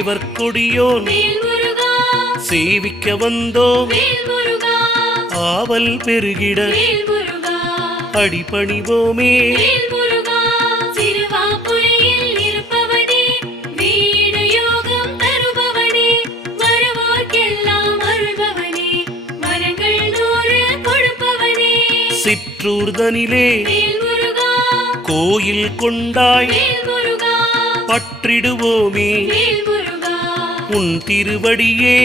தேவர் கொடியோன் சேவிக்க வந்தோம் ஆவல் பெருகிட அடிபணிவோமே. சிற்றூர்தனிலே கோயில் கொண்டாய் பற்றிடுவோமே உன் திருவடியே.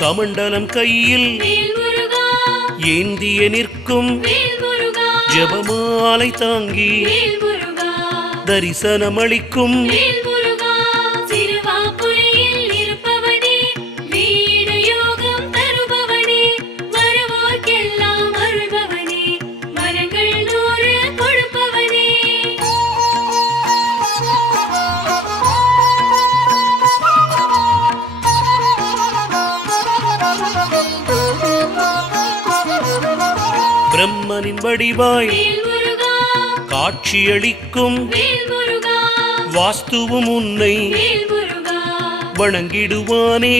கமண்டலம் கையில் ஏந்திய நிற்கும் ஜபமாலை தாங்கி தரிசனமளிக்கும் பிரம்மனின் வடிவாய் காட்சியளிக்கும் வாஸ்துவும் உன்னை வணங்கிடுவானே.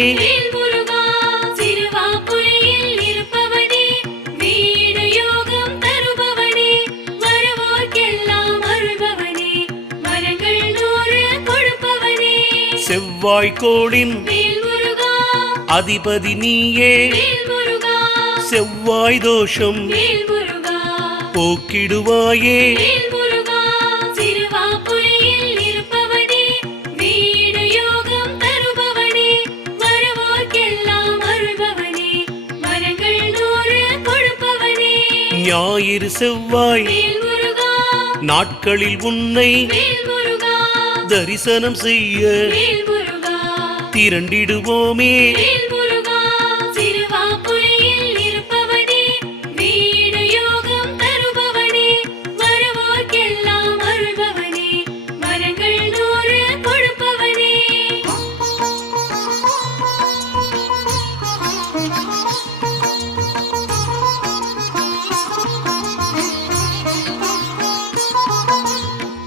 செவ்வாய்க்கோளின் அதிபதி நீயே செவ்வாய் தோஷம் போக்கிடுவாயே. ஞாயிறு செவ்வாய் நாட்களில் உன்னை தரிசனம் செய்ய திரண்டிடுவோமே.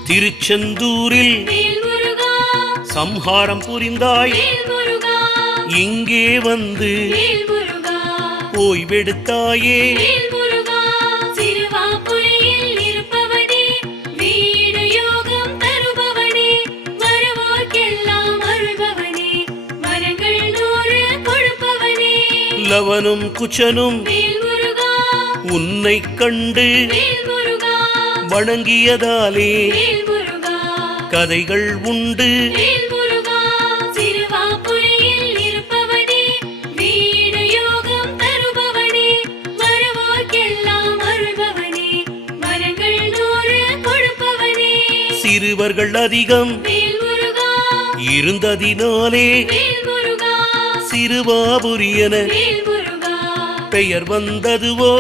திருச்செந்தூரில் சம்ஹாரம் புரிந்தாய் இங்கே வந்து ஓய்வெடுத்தாயே. லவனும் குச்சனும் உன்னை கண்டு வணங்கியதாலே கதைகள் உண்டு. சிறுவர்கள் அதிகம் இருந்ததினாலே சிறுவாபுரியன பெயர் வந்ததுவோ.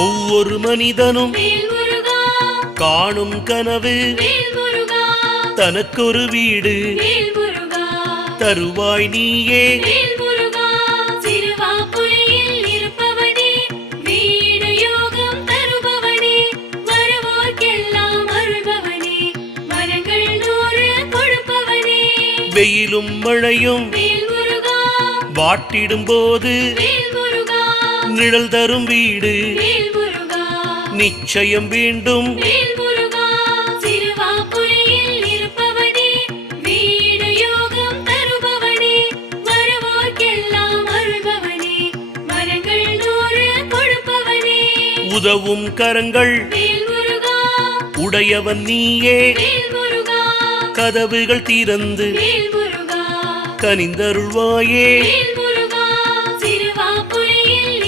ஒவ்வொரு மனிதனும் காணும் கனவு தனக்கொரு வீடு தருவாய் நீயே. வெயிலும் மழையும் வாட்டிடும் போது நிழல் தரும் வீடு நிச்சயம் வேண்டும். உதவும் கரங்கள் உடையவன் நீயே கதவுகள் திறந்து கனிந்தருள்வாயே.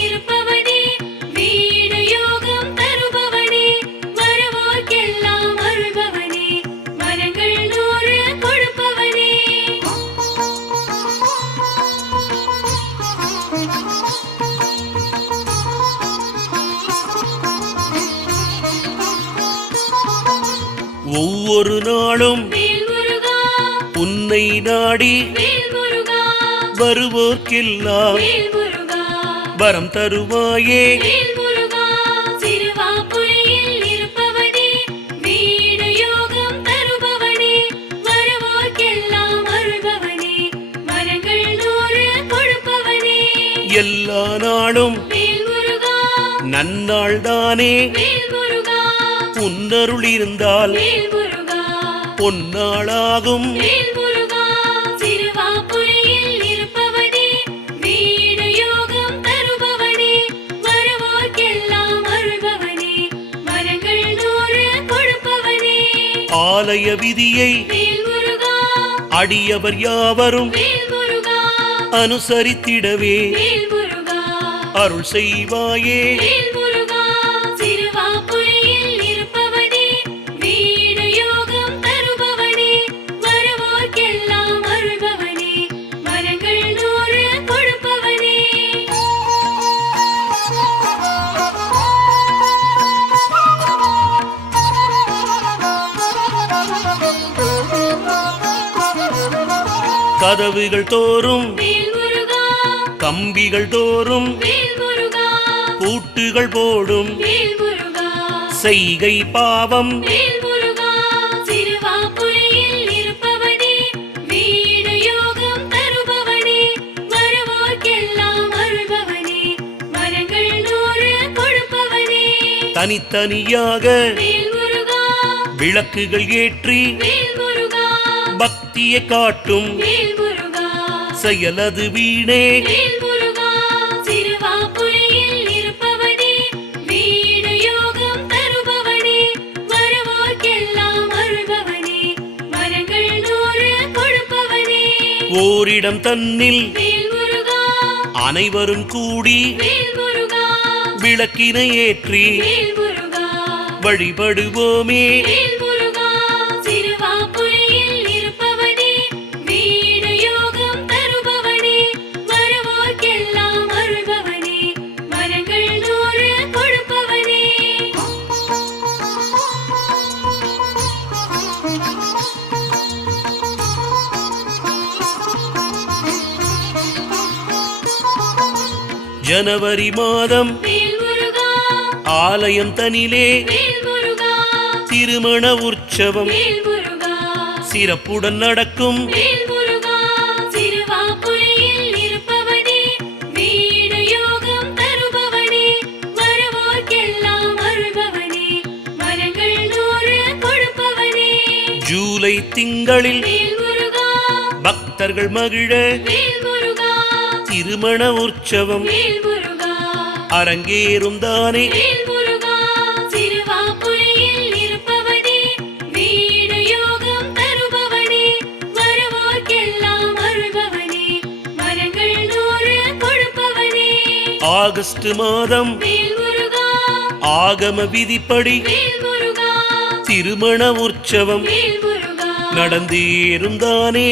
இருப்பவனே வீடு யோகம் தருபவனே வருவோர்க்கெல்லாம் ஒரு நாளும் உன்னை நாடி வருவோர்க்கெல்லாம் வரம் தருவாயே. எல்லா நாளும் நன்னாள் தானே, உன்னருள் இருந்தால் பொன்னாளாகும். ஆலய விதியை அடியவர் யாவரும் அனுசரித்திடவே அருள் செய்வாயே. கதவுகள் தோறும் கம்பிகள் தோறும் பூட்டுகள் போடும் செய்கை பாவம். தனித்தனியாக விளக்குகள் ஏற்றி பக்தியை காட்டும் செயலது வீணே. ஓரிடம் தன்னில் அனைவரும் கூடி விளக்கினை ஏற்றி வழிபடுவோமே. ஜனவரி மாதம் ஆலயம் தனிலே திருமண உற்சவம் சிறப்புடன் நடக்கும். ஜூலை திங்களில் பக்தர்கள் மகிழ திருமண உற்சவம் அரங்கேறும் தானே. ஆகஸ்ட் மாதம் ஆகம விதிப்படி திருமண உற்சவம் நடந்தேறும் தானே.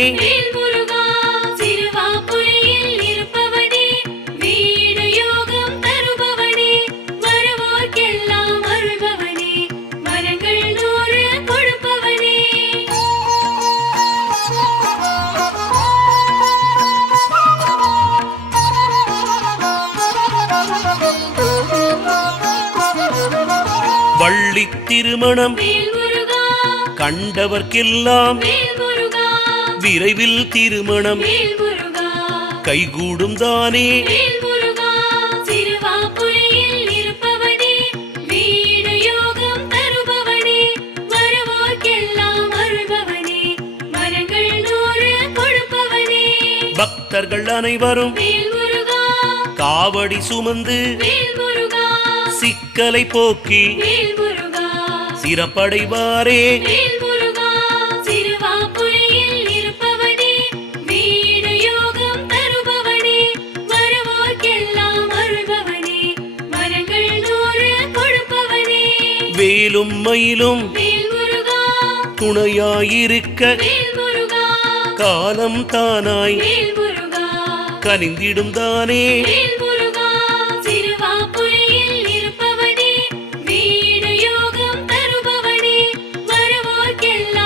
வள்ளி திருமணம் கண்டவர்க்கெல்லாம் விரைவில் திருமணம் கைகூடும் தானே. பக்தர்கள் அனைவரும் காவடி சுமந்து சிக்கலை போக்கி சிறப்படைவாரே. வேலும் மயிலும் துணையாயிருக்க காலம் தானாய் கனிந்திடும் தானே. இருப்பவனே வீடு யோகம் தருபவனே வருவோர்க்கெல்லாம்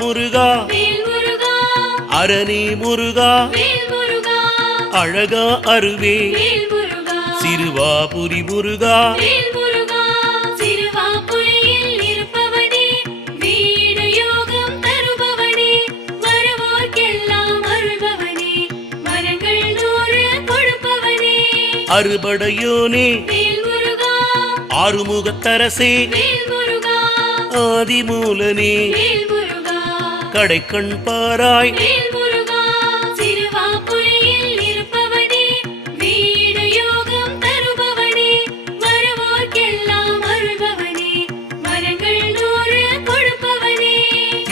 முருகா வேல் முருகா அரணி முருகா வேல் முருகா அழகா அருவே வேல் முருகா சிறுவாபுரி முருகா வேல் முருகா சிறுவாபுரியில் இருப்பவனே வீடு யோகம் தருபவனே வருவோர்க்கெல்லாம் அருள்பவனே வரங்கள் 100 கொடுப்பவனே அறுபடையோனே வேல் முருகா ஆறுமுகத்தரசே வேல் முருகா ஆதிமூலனே வேல் முருகா கடைக்கண் பாராய் வேல் முருகா சிறுவாபுரியில் இருப்பவனே வீடு யோகம் தருபவனே வருவோர்க்கெல்லாம் அருள்பவனே வரங்கள் 100 கொடுப்பவனே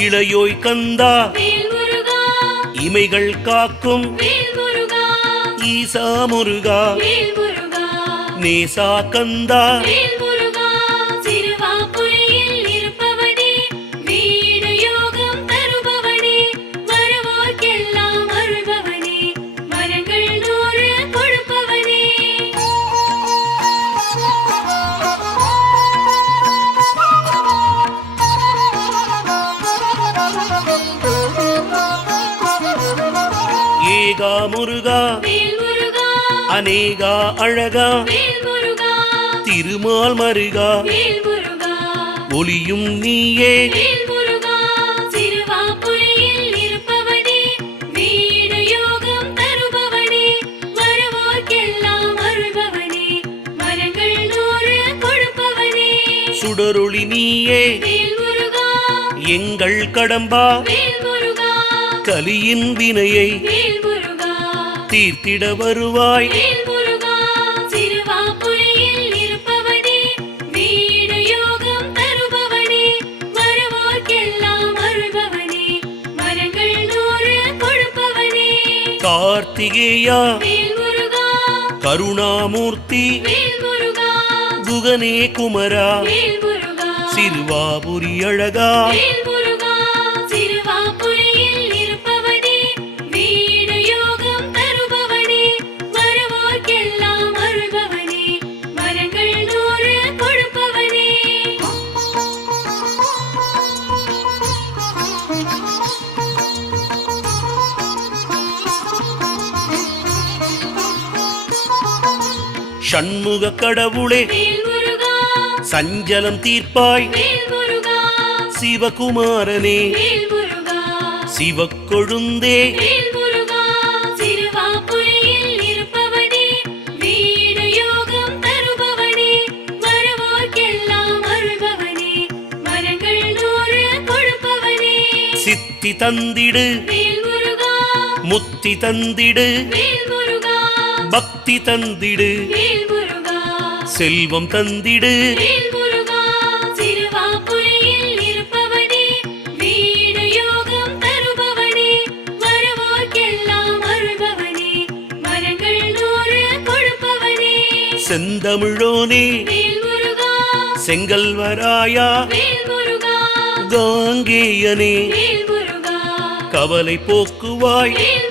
இளையோய் கந்தா வேல் முருகா இமைகள் காக்கும் வேல் முருகா ஈசா முருகா வேல் முருகா நேசா கந்தா வேல் முருகா சிறுவாபுரியில் இருப்பவனே வீடு யோகம் தருபவனே வருவோர்க்கெல்லாம் அருள்பவனே வரங்கள் 100 கொடுப்பவனே ஏகா முருகா வேல் முருகா அநேகா அழகா வேல் முருகா திருமால் மருகா வேல் முருகா ஒளியும் நீயே வேல் முருகா சிறுவாபுரியில் இருப்பவனே வீடு யோகம் தருபவனே வருவோர்க்கெல்லாம் அருள்பவனே வரங்கள் 100 கொடுப்பவனே சுடரொளி நீயே வேல் முருகா எங்கள் கடம்பா வேல் முருகா கலியின் வினையை வேல் முருகா தீர்த்திட வருவாய் வேல் முருகா சிறுவாபுரியில் இருப்பவனே வீடு யோகம் தருபவனே வருவோர்க்கெல்லாம் அருள்பவனே வரங்கள் 100 கொடுப்பவனே கார்த்திகேயா வேல் முருகா கருணாமூர்த்தி வேல் முருகா குகனே குமரா வேல் முருகா சிறுவாபுரி அழகா வேல் முருகா சிறுவாபுரியில் இருப்பவனே வீடு யோகம் தருபவனே வருவோர்க்கெல்லாம் அருள்பவனே வரங்கள் 100 கொடுப்பவனே ஷண்முக கடவுளே வேல் முருகா சஞ்சலம் தீர்ப்பாய் வேல் முருகா சிவகுமாரனே வேல் முருகா சிவக்கொழுந்தே வேல் முருகா சிறுவாபுரியில் இருப்பவனே வீடு யோகம் தருபவனே வருவோர்க்கெல்லாம் அருள்பவனே வரங்கள் 100 கொடுப்பவனே சித்தி தந்திடு வேல் முருகா முத்தி தந்திடு வேல் முருகா பக்தி தந்திடு வேல் முருகா செல்வம் தந்திடு வேல் முருகா சிறுவாபுரியில் இருப்பவனே வீடு யோகம் தருபவனே வருவோர்க்கெல்லாம் அருள்பவனே வரங்கள் 100 கொடுப்பவனே செந்தமிழோனே வேல் முருகா செங்கல்வராயா வேல் முருகா காங்கேயனே வேல் முருகா கவலை போக்குவாய் வேல்